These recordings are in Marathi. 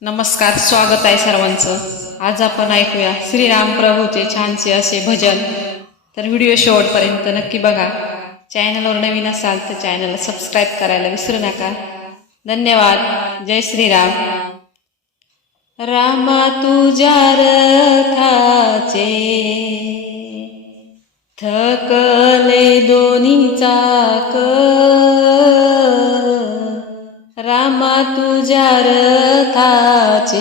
नमस्कार स्वागत आहे सर्वांचं. आज आपण ऐकूया श्रीराम प्रभूचे छानसे असे भजन. तर व्हिडिओ शेवटपर्यंत नक्की बघा. चॅनलवर नवीन असाल तर चॅनलला सबस्क्राईब करायला विसरू नका. धन्यवाद. जय श्रीराम. रामा तुझ्या रथाचे थकले दोन्ही चाक रामा तुझ्या रथाचे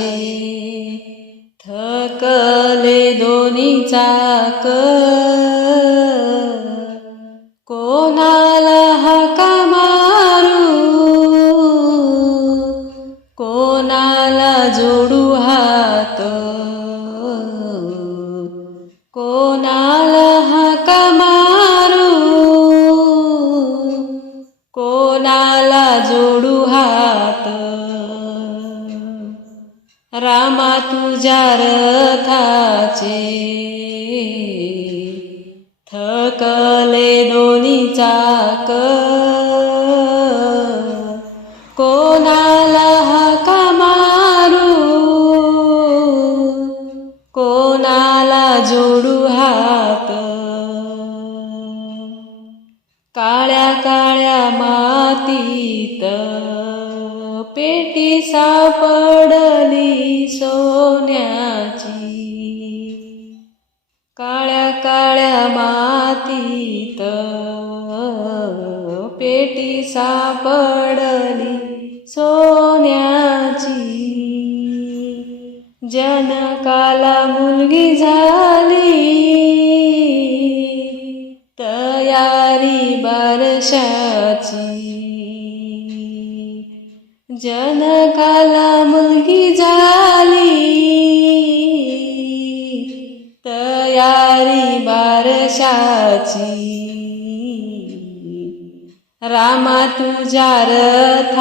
थकले दोन्ही चाक. तुझ्या रथाचे थकले दोन्ही चाक कोणाला हाका मारू? कोणाला जोडू हात? काळ्या काळ्या मातीत पेटी सापडली. काळ्या काळ्या मातीत पेटी सापडली सोन्याची. जनकाला मुलगी झाली. तयारी बारशाची. जनकाला रथाची रामा तुझ्या रथाचे.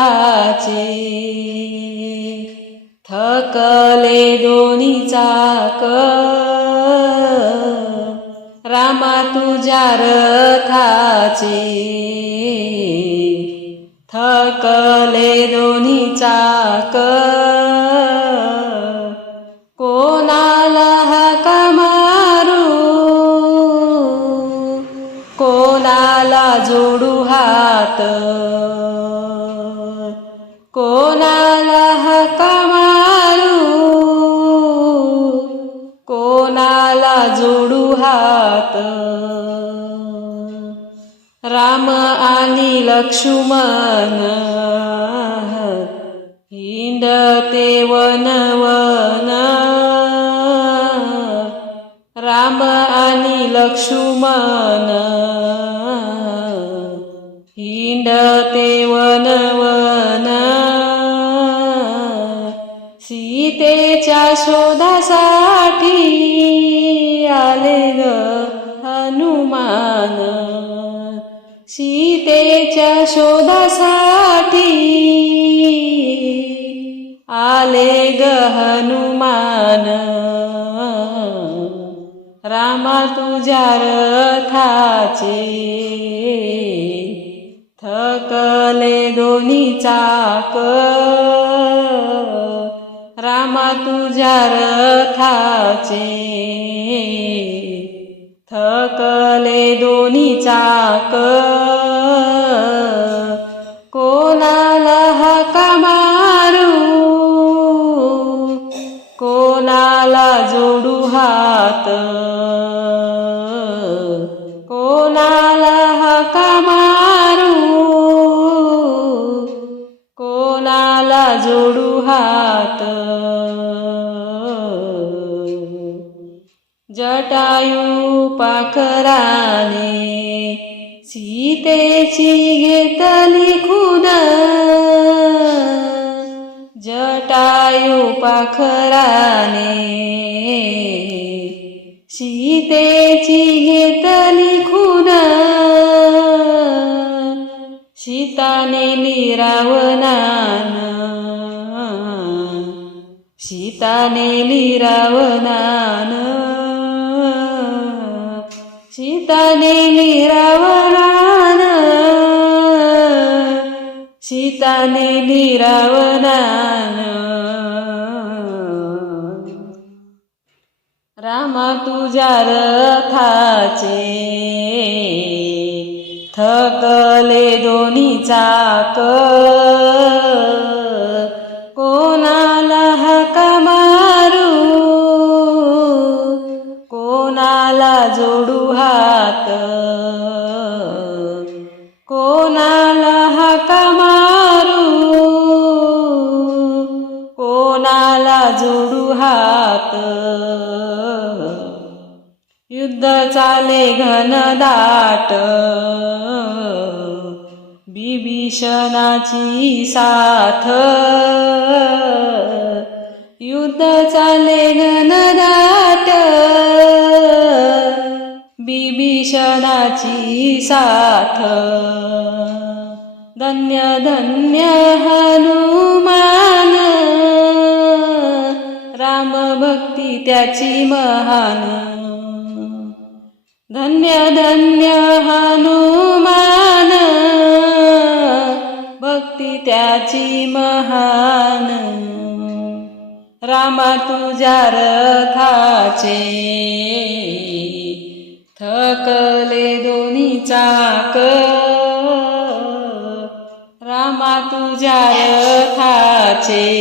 थकले दोन्ही चाक रामा तुझ्या रथाचे. थकले दोन्ही कोणाला जोडू हात. कोणाला हाका मारू? कोणाला जोडू हात? राम आणि लक्ष्मण. हिंडते वनवन राम आणि लक्ष्मण. हिंडते वनवन सीतेच्या शोधासाठी आले ग हनुमान. सीतेच्या शोधासाठी आले ग हनुमान. रामा तुझ्या रथाचे कले दोन्ही चाक. रामा तुझ्या रथाचे. थकले दोन्ही चाक. कोणाला हका मारू? कोणाला जोडू हात? कोणाला जोडू हात. जटायू पाखराने सीतेची घेतली खून. जटायू पाखराने सीतेची घेतली खून. सीताने निरावना सीतानेली रावणान सीतानेली रावणान सीतानेली रावणान रामा तुझ्या रथाचे थकले दोन्ही चाक. युद्ध चाले घनदाट बिभीषणाची साथ. युद्ध चाले घनदाट बिभीषणाची साथ. धन्य धन्य हनुमान. भक्ती त्याची महान. धन्य धन्य हनुमान. भक्ती त्याची महान. रामा तुझ्या रथाचे थकले दोन्ही चाक. रामा तुझ्या रथाचे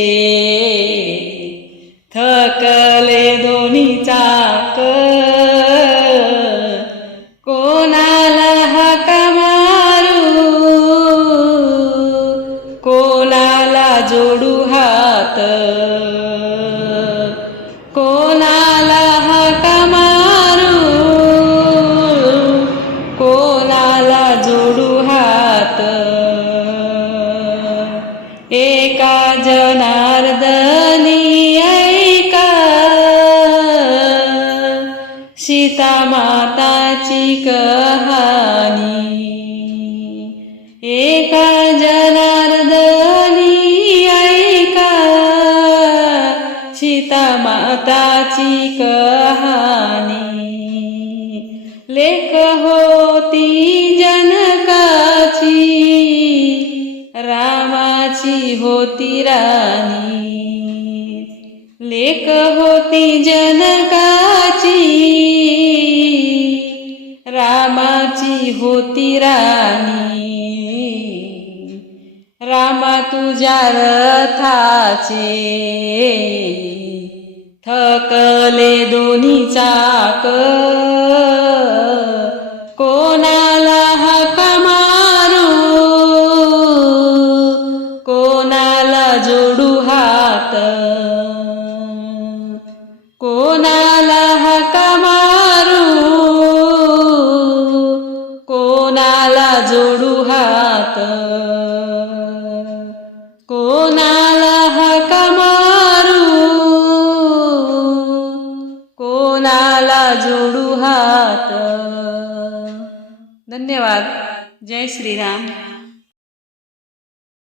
माताची कहाणी. लेख होती जनकाची रामाची होती राणी. लेख होती जनकाची रामाची होती राणी. रामा तुझ्या रथाचे थकले दोन्ही चाक जय श्रीराम.